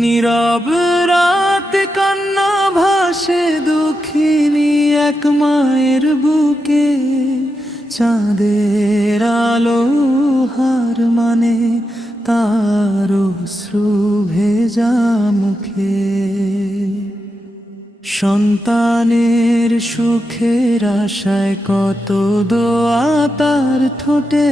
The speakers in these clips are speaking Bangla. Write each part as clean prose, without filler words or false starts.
নীরব রাত কান্না ভাসে দুঃখিনী এক মায়ের বুকে, চাঁদের আলো হার মানে তার অশ্রু ভেজা মুখে। সন্তানের সুখের আশায় কত দোয়া তার ঠোঁটে,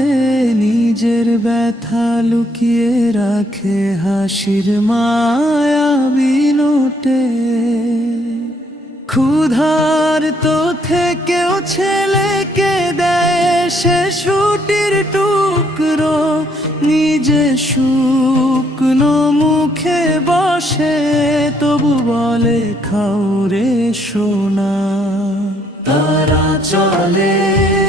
নিজের ব্যথা লুকিয়ে রাখে হাসির মায়াবী নোটে। ক্ষুধার তো থেকেও ছেলেকে দেয় সে রুটির টুকরো, নিজে শুকনো মুখে বসে তবু বলে খাও রে সোনা। তারা চলে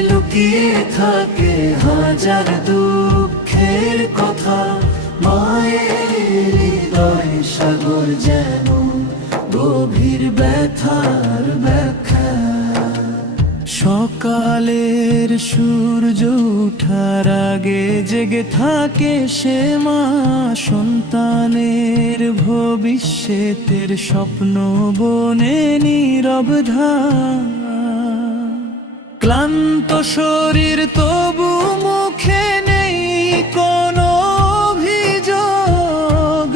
লুকিয়ে থাকে হাজার দুঃখের কথা, মায়ের হৃদয় সাগর যেন গভীর ব্যথার ব্যাখ্যা। সকালের সূর্য ওঠার আগে জেগে থাকে সে মা, সন্তানের ভবিষ্যতের স্বপ্ন বনে নীরব ধার। ক্লান্ত শরীর তবু মুখে নেই কোনো অভিযোগ,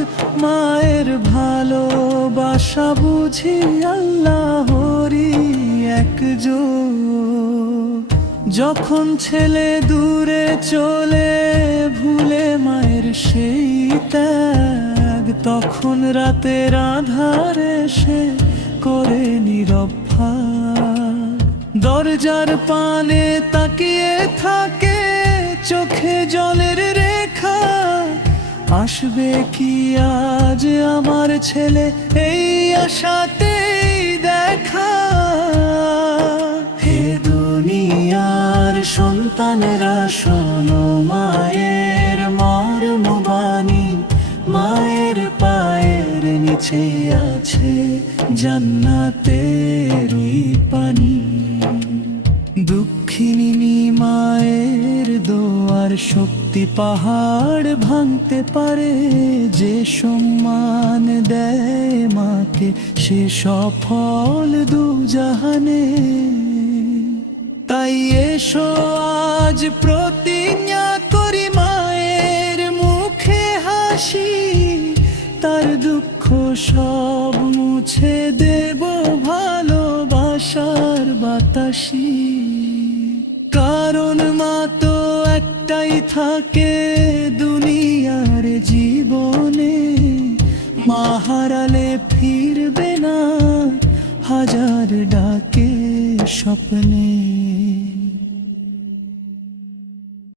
মায়ের ভালোবাসা বুঝি আল্লাহরই এক যোগ। যখন ছেলে দূরে চলে ভুলে মায়ের সেই ত্যাগ, তখন রাতের আধারে সে করে নীরব ফাঁক। দরজার পানে তাকিয়ে থাকে চোখে জলের রেখা, আসবে কি আজ আমার ছেলে এই আশাতেই দেখা। হে দুনিয়ার সন্তানেরা শোনো মায়ের মর্মবাণী, মায়ের পায়ের নিচে আছে জান্নাতেরই পানি। দুঃখিনী মায়ের দোয়ার শক্তি পাহাড় ভাঙতে পারে, যে সম্মান দেয় মাকে সে সফল দুজাহানে। তাই এসো আজ প্রতিজ্ঞা করি মায়ের মুখে হাসি, তার দুঃখ সব মুছে দেব ভালোবাসার বাতাসি। কারণ মা তো একটাই থাকে দুনিয়ার জীবনে, মা হারালে ফিরবে না হাজার ডাকে স্বপ্নে।